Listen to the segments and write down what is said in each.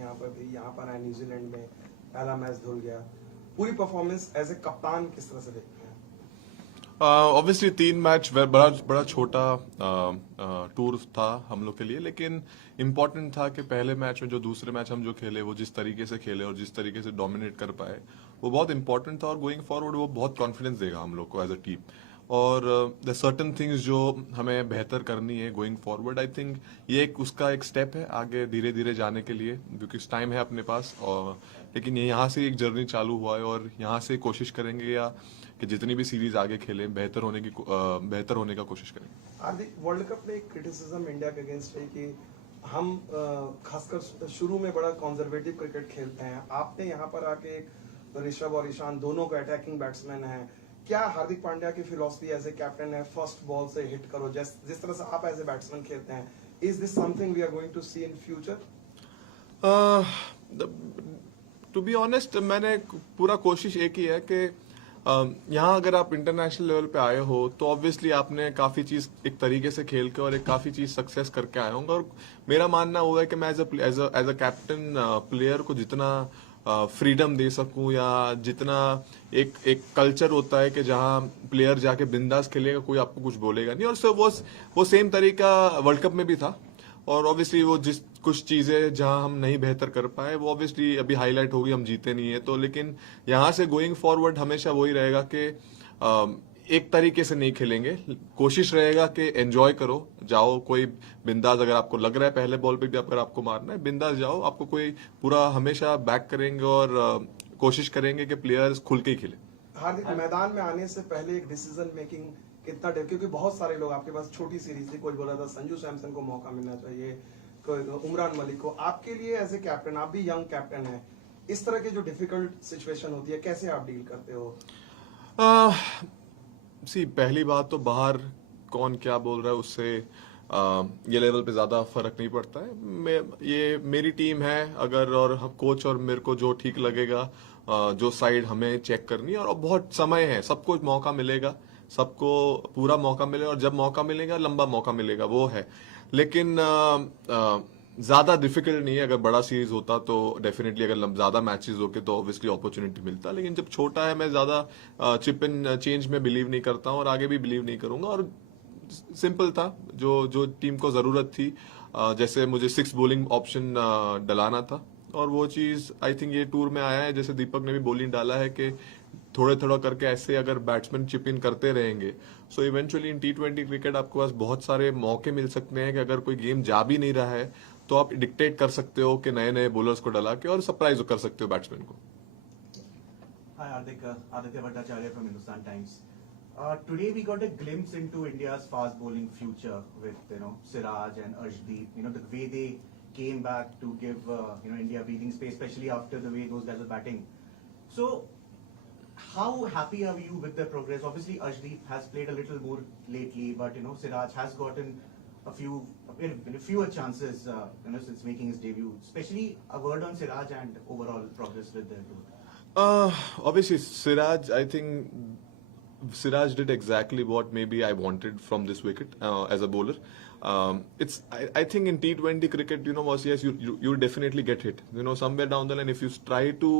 यहाँ पर है न्यूजीलैंड में पहला मैच धुल गया। पूरी परफॉर्मेंस एज ए कप्तान किस तरह से देखते हैं? ऑब्वियसली 3 मैच बड़ा बड़ा छोटा टूर था हम लोग के लिए, लेकिन इम्पोर्टेंट था कि पहले मैच में जो दूसरे मैच हम जो खेले वो जिस तरीके से खेले और जिस तरीके से डोमिनेट कर पाए वो बहुत इंपॉर्टेंट था, और गोइंग फॉरवर्ड वो बहुत कॉन्फिडेंस देगा हम लोग को एज अ टीम। और द सर्टन थिंग्स जो हमें बेहतर करनी है गोइंग फॉरवर्ड, आई थिंक ये एक उसका एक स्टेप है आगे धीरे धीरे जाने के लिए, क्योंकि टाइम है अपने पास। और लेकिन ये यहाँ से एक जर्नी चालू हुआ है और यहाँ से कोशिश करेंगे या कि जितनी भी सीरीज आगे खेलें बेहतर होने का कोशिश करेंगे। हार्दिक, वर्ल्ड कप में एक क्रिटिसिज्म इंडिया के अगेंस्ट है कि हम खासकर शुरू में बड़ा कंजर्वेटिव क्रिकेट खेलते हैं। आपने यहाँ पर आके एक ऋषभ और ईशान दोनों को अटैकिंग बैट्समैन हैं। क्या हार्दिक पांड्या की फिलॉसफी एज ए कैप्टन है फर्स्ट बॉल से हिट करो, जिस तरह से आप एज ए बैट्समैन खेलते हैं? Is this something we are going to see in future? To be honest, मैंने पूरा कोशिश एक ही है कि यहाँ अगर आप इंटरनेशनल लेवल पे आए हो तो ऑब्वियसली आपने काफी चीज एक तरीके से खेल के और एक काफी चीज सक्सेस करके आए होंगे। और मेरा मानना हुआ है कि मैं एज अ कैप्टन प्लेयर को जितना फ्रीडम दे सकूं, या जितना एक कल्चर होता है कि जहां प्लेयर जाके बिंदास खेलेगा, कोई आपको कुछ बोलेगा नहीं। और सो वो सेम तरीका वर्ल्ड कप में भी था। और ऑब्वियसली वो जिस कुछ चीजें जहां हम नहीं बेहतर कर पाए वो ऑब्वियसली अभी हाईलाइट होगी, हम जीते नहीं है तो। लेकिन यहाँ से गोइंग फॉरवर्ड हमेशा वही रहेगा कि एक तरीके से नहीं खेलेंगे। कोशिश रहेगा कि एंजॉय करो, जाओ कोई बिंदास, अगर आपको लग रहा है पहले बॉल पे भी अगर आपको मारना है बिंदास जाओ, आपको कोई पूरा हमेशा बैक करेंगे और कोशिश करेंगे कि प्लेयर्स खुल के ही खेले। हार्दिक, मैदान में आने से पहले एक डिसीजन मेकिंग कितना क्योंकि बहुत सारे लोग आपके पास छोटी सीरीज थी, कोई बोला था संजू सैमसन को मौका मिलना चाहिए, कोई उमरान मलिक को। आपके लिए एज ए कैप्टन, आप भी यंग कैप्टन हैं, इस तरह की जो डिफिकल्ट सिचुएशन होती है कैसे आप डील करते हो? पहली बात तो बाहर कौन क्या बोल रहा है उससे ये लेवल पे ज्यादा फर्क नहीं पड़ता है। ये मेरी टीम है अगर, और कोच और मेरे को जो ठीक लगेगा, जो साइड हमें चेक करनी है, और बहुत समय है, सबको मौका मिलेगा, सबको पूरा मौका मिलेगा, और जब मौका मिलेगा लंबा मौका मिलेगा वो है। लेकिन ज्यादा डिफिकल्ट नहीं है। अगर बड़ा सीरीज होता तो डेफिनेटली, अगर ज्यादा मैचेस होके तो ऑब्वियसली अपॉर्चुनिटी मिलता, लेकिन जब छोटा है मैं ज्यादा चिप इन चेंज में बिलीव नहीं करता हूँ और आगे भी बिलीव नहीं करूंगा। और सिंपल था जो टीम को जरूरत थी, जैसे मुझे 6 बॉलिंग ऑप्शन डलाना था, और वो चीज आई थिंक ये टूर में आया है। जैसे दीपक ने भी बॉलिंग डाला है कि थोड़े थोड़ा करके ऐसे अगर बैट्समैन चिप इन करते रहेंगे so eventually in T20 cricket आपके पास बहुत सारे मौके मिल सकते हैं कि अगर कोई गेम जा भी नहीं रहा है तो आप डिक्टेट कर सकते हो कि नए नए बॉलर्स को डला के, और सरप्राइज कर सकते हो बैट्समैन को। Hi Hardik, Aditya Bhattacharya from Hindustan Times. Today we got a glimpse into India's fast bowling future with Siraj and Arshdeep. The way they came back to give India breathing space, especially after the way those guys are batting. So how happy are you with their progress? Obviously Arshdeep has played a little more lately, but Siraj has gotten a fewer chances since making his debut. Especially a word on Siraj and overall progress with their tour. Obviously Siraj, I think Siraj did exactly what maybe I wanted from this wicket as a bowler. I think in T20 cricket, yes, you definitely get hit. Somewhere down the line, if you try to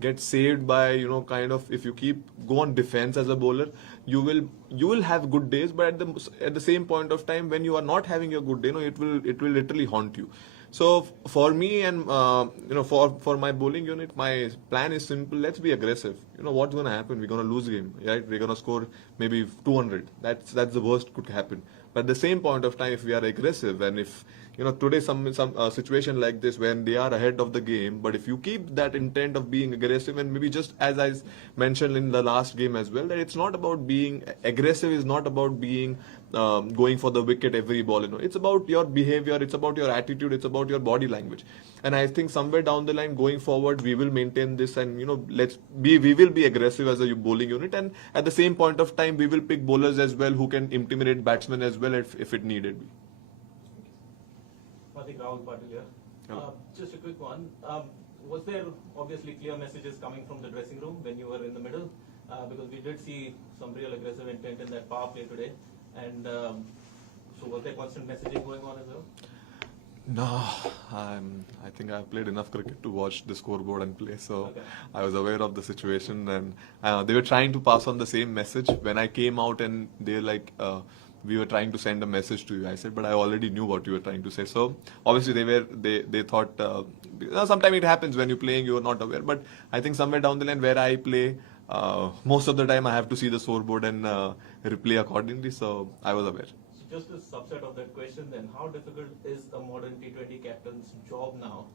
get saved by, if you go on defense as a bowler, you will have good days, but at the same point of time, when you are not having your good day, it will literally haunt you. So for me and for my bowling unit, my plan is simple. Let's be aggressive. What's going to happen? We're going to lose game, right? We're going to score maybe 200. That's the worst could happen. But at the same point of time, if we are aggressive, and if today some situation like this when they are ahead of the game, but if you keep that intent of being aggressive, and maybe just as I mentioned in the last game as well, that it's not about being aggressive, is not about being going for the wicket every ball. It's about your behavior, it's about your attitude, it's about your body language. And I think somewhere down the line, going forward, we will maintain this, and we will be aggressive as a bowling unit, and at the same point of time, we will pick bowlers as well who can intimidate batsmen as well if it needed be. I think Rahul Patil here. Just a quick one. Was there obviously clear messages coming from the dressing room when you were in the middle? Because we did see some real aggressive intent in that power play today. And so was there constant messaging going on as well? No, I think I've played enough cricket to watch the scoreboard and play, so Okay. I was aware of the situation, and they were trying to pass on the same message. When I came out and they were like, we were trying to send a message to you, I said, but I already knew what you were trying to say. So obviously they thought, sometimes it happens when you're playing, you're not aware. But I think somewhere down the line where I play, most of the time I have to see the scoreboard and replay accordingly. So I was aware. So just a subset of that question then, how difficult is a modern T20 captain's job now?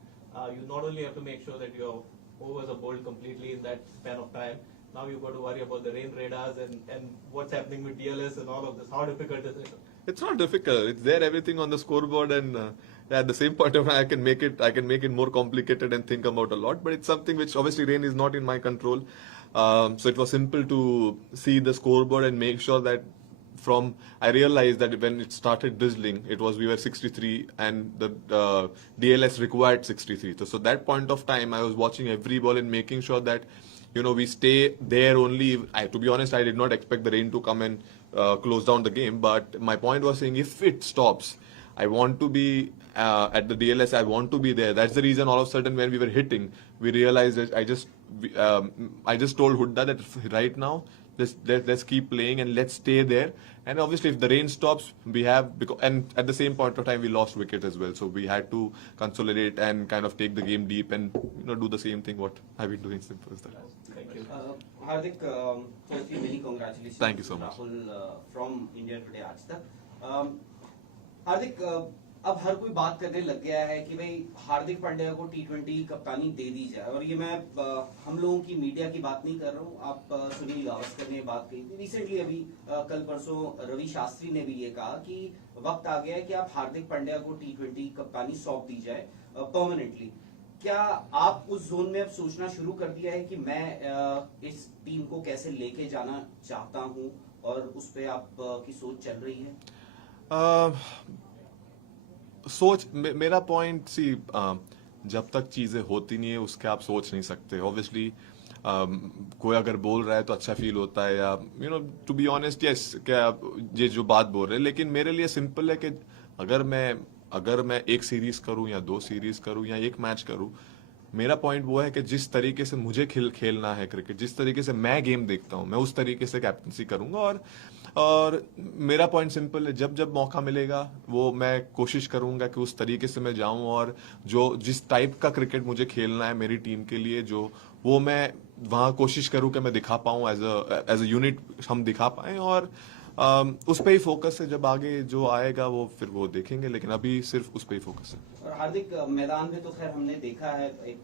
You not only have to make sure that your overs are bowled completely in that span of time, now you've got to worry about the rain radars and what's happening with DLS and all of this. How difficult is it? It's not difficult. It's there, everything on the scoreboard, and at the same point of time, I can make it more complicated and think about a lot. But it's something which obviously rain is not in my control. So it was simple to see the scoreboard and make sure that I realized that when it started drizzling, we were 63 and the DLS required 63. So that point of time, I was watching every ball and making sure that we stay there only. To be honest, I did not expect the rain to come and close down the game. But my point was saying, if it stops, I want to be at the DLS. I want to be there. That's the reason all of a sudden when we were hitting, we realized that I just told Hudda that right now, let's keep playing and let's stay there. And obviously, if the rain stops, and at the same point of time, we lost wicket as well. So we had to consolidate and kind of take the game deep and do the same thing what I've been doing. Simple as that. Thank you. Hardik, firstly, many congratulations. Thank you so much. Rahul from India Today आज तक. हार्दिक, अब हर कोई बात करने लग गया है कि भाई हार्दिक पांड्या को T20 कप्तानी दे दी जाए. और ये मैं हम लोगों की मीडिया की बात नहीं कर रहा हूँ. आप सुनील गावस्कर ने बात कही थी रिसेंटली, अभी कल परसों रवि शास्त्री ने भी ये कहा कि वक्त आ गया है कि आप हार्दिक पांड्या को T20 कप्तानी सौंप दी जाए परमानेंटली. क्या आप उस जोन में अब सोचना शुरू कर दिया है कि मैं इस टीम को कैसे लेके जाना चाहता हूं, और उस पे आप की सोच चल रही है? मेरा पॉइंट जब तक चीजें होती नहीं है उसके आप सोच नहीं सकते. ऑब्वियसली कोई अगर बोल रहा है तो अच्छा फील होता है, या टू बी ऑनेस्ट, यस, क्या ये जो बात बोल रहे हैं. लेकिन मेरे लिए सिंपल है कि अगर मैं एक सीरीज करूं या 2 सीरीज करूं या 1 मैच करूं, मेरा पॉइंट वो है कि जिस तरीके से मुझे खेलना है क्रिकेट, जिस तरीके से मैं गेम देखता हूं, मैं उस तरीके से कैप्टनसी करूंगा. और मेरा पॉइंट सिंपल है, जब मौका मिलेगा वो मैं कोशिश करूंगा कि उस तरीके से मैं जाऊं, और जिस टाइप का क्रिकेट मुझे खेलना है मेरी टीम के लिए, वो मैं वहां कोशिश करूं कि मैं दिखा पाऊं, एज अ यूनिट हम दिखा पाएं. और उस पे ही फोकस है. जब आगे जो आएगा वो फिर वो देखेंगे, लेकिन अभी सिर्फ उस पे ही फोकस है. और हार्दिक, मैदान में तो खैर हमने देखा है एक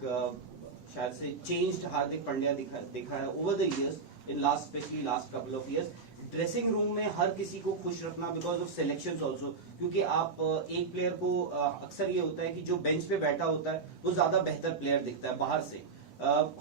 शायद से चेंज्ड हार्दिक पांड्या देखा है over the years, in specially last couple of years. Dressing room में हर किसी को खुश रखना बिकॉज ऑफ सिलेक्शंस आल्सो, क्योंकि आप एक प्लेयर को अक्सर ये होता है कि जो बेंच पे बैठा होता है वो ज्यादा बेहतर प्लेयर दिखता है बाहर से.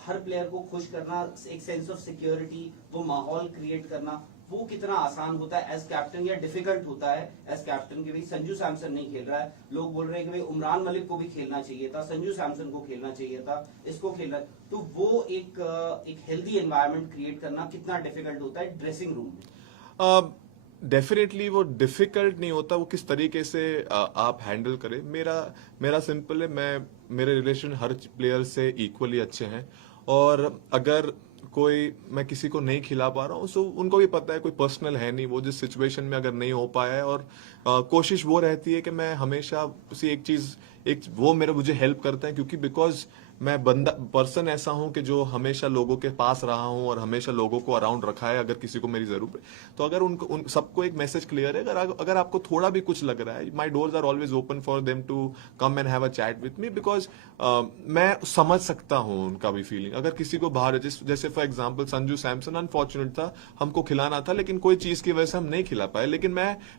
हर प्लेयर को खुश करना, एक सेंस ऑफ सिक्योरिटी, वो माहौल क्रिएट करना, वो कितना आसान होता है एज कैप्टन या डिफिकल्ट होता है एज कैप्टन? के भाई संजू सैमसन नहीं खेल रहा है, लोग बोल रहे हैं कि भाई उमरान मलिक को भी खेलना चाहिए था, संजू सैमसन को खेलना चाहिए था, इसको खेलना. तो वो एक हेल्दी एनवायरनमेंट क्रिएट करना कितना डिफिकल्ट होता है ड्रेसिंग रूम में? डेफिनेटली वो डिफिकल्ट नहीं होता, वो किस तरीके से आप हैंडल करें. मेरा सिंपल है, मेरे रिलेशन हर प्लेयर से इक्वली अच्छे हैं, और अगर मैं किसी को नहीं खिला पा रहा हूँ, सो उनको भी पता है कोई पर्सनल है नहीं, वो जिस सिचुएशन में अगर नहीं हो पाया है. और कोशिश वो रहती है कि मैं हमेशा वो मुझे हेल्प करता है, क्योंकि बिकॉज मैं पर्सन ऐसा हूं कि जो हमेशा लोगों के पास रहा हूं और हमेशा लोगों को अराउंड रखा है. अगर किसी को मेरी जरूरत है तो अगर उन सबको एक मैसेज क्लियर है, अगर आपको थोड़ा भी कुछ लग रहा है, my doors are always open for them to come and have a chat with me, because मैं समझ सकता हूं उनका भी फीलिंग. अगर किसी को बाहर, जैसे for example Sanju Samson unfortunate था, हमको खिलाना था लेकिन कोई चीज की वजह से हम नहीं खिला पाए. लेकिन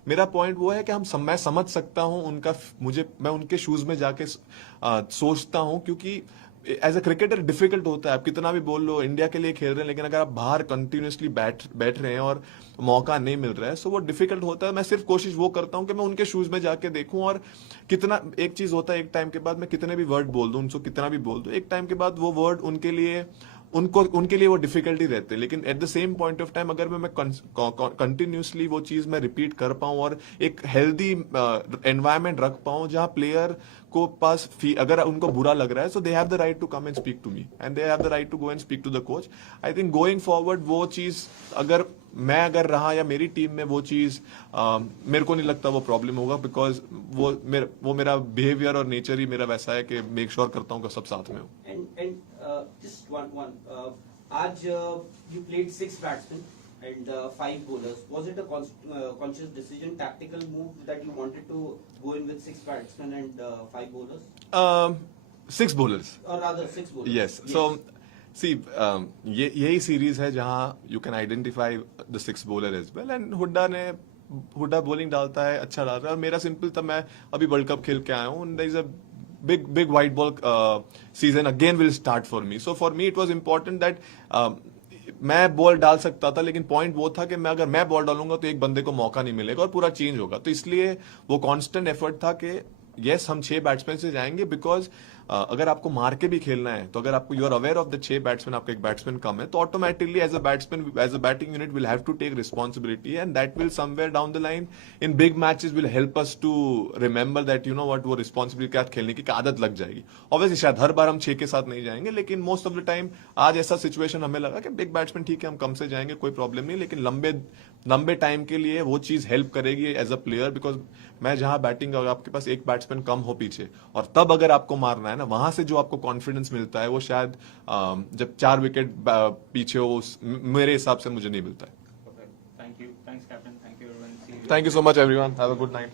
मेरा पॉइंट वो है कि मैं समझ सकता हूं उनका, मैं उनके शूज में जाके सोचता हूं, क्योंकि एज अ क्रिकेटर डिफिकल्ट होता है. आप कितना भी बोल लो इंडिया के लिए खेल रहे हैं, लेकिन अगर आप बाहर कंटिन्यूसली बैठ रहे हैं और मौका नहीं मिल रहा है, सो वो डिफिकल्ट होता है. मैं सिर्फ कोशिश वो करता हूं कि मैं उनके शूज में जाके देखूं, और कितना, एक चीज होता है, एक टाइम के बाद मैं कितने भी वर्ड बोल दूं, उनको कितना भी बोल दूं, एक टाइम के बाद वो वर्ड उनके लिए उनके लिए वो डिफिकल्टी रहते हैं, लेकिन at the same point of time अगर मैं कंटिन्यूसली वो चीज मैं रिपीट कर पाऊं और एक हेल्दी एनवायरनमेंट रख पाऊं जहां प्लेयर को पास अगर उनको बुरा लग रहा है, so they have the right to come and speak to me and they have the right to go and speak to the coach. I think going forward वो चीज अगर रहा या मेरी टीम में वो चीज मेरे को नहीं लगता वो प्रॉब्लम होगा, बिकॉज वो मेरा बिहेवियर और नेचर ही मेरा वैसा है कि मेक श्योर करता हूँ कि सब साथ में हो। And just one. आज you played 6 batsmen and 5 bowlers. Was it a conscious decision, tactical move that you wanted to go in with 6 batsmen and 5 bowlers? 6 bowlers. Or rather 6 bowlers. Yes. So see, यही series है जहां you can identify the 6 bowler as well, and Hooda bowling डालता है, अच्छा डाल रहा है। और मेरा सिंपल था, मैं अभी वर्ल्ड कप खेल के आया हूँ, there is a big white ball season again will start for me. So for me it was important that मैं बॉल डाल सकता था, लेकिन पॉइंट वो था कि अगर मैं बॉल डालूंगा तो एक बंदे को मौका नहीं मिलेगा और पूरा चेंज होगा। तो इसलिए वो कांस्टेंट एफर्ट था कि यस हम 6 बैट्समैन से जाएंगे, बिकॉज अगर आपको मार के भी खेलना है तो अगर आपको you are aware of the 6 batsman, आपका एक बैट्समैन कम है, तो automatically as a batsman, as a batting unit will have to take responsibility, and that will somewhere down the line in big matches will help us to remember that you know what, वो responsibility के साथ खेलने की आदत लग जाएगी। Obviously शायद हर बार हम 6 के साथ नहीं जाएंगे, लेकिन मोस्ट ऑफ द टाइम आज ऐसा सिचुएशन हमें लगा कि बिग बैट्समैन ठीक है हम कम से जाएंगे, कोई प्रॉब्लम नहीं, लेकिन लंबे टाइम के लिए वो चीज हेल्प करेगी एज अ प्लेयर, बिकॉज मैं जहां बैटिंग, अगर आपके पास एक बैट्समैन कम हो पीछे और तब अगर आपको मारना है ना, वहां से जो आपको कॉन्फिडेंस मिलता है वो शायद जब 4 विकेट पीछे हो, मेरे हिसाब से मुझे नहीं मिलता है। Thank you. Thanks, Captain. Thank you, everyone. See you. Thank you so much everyone, have a good night.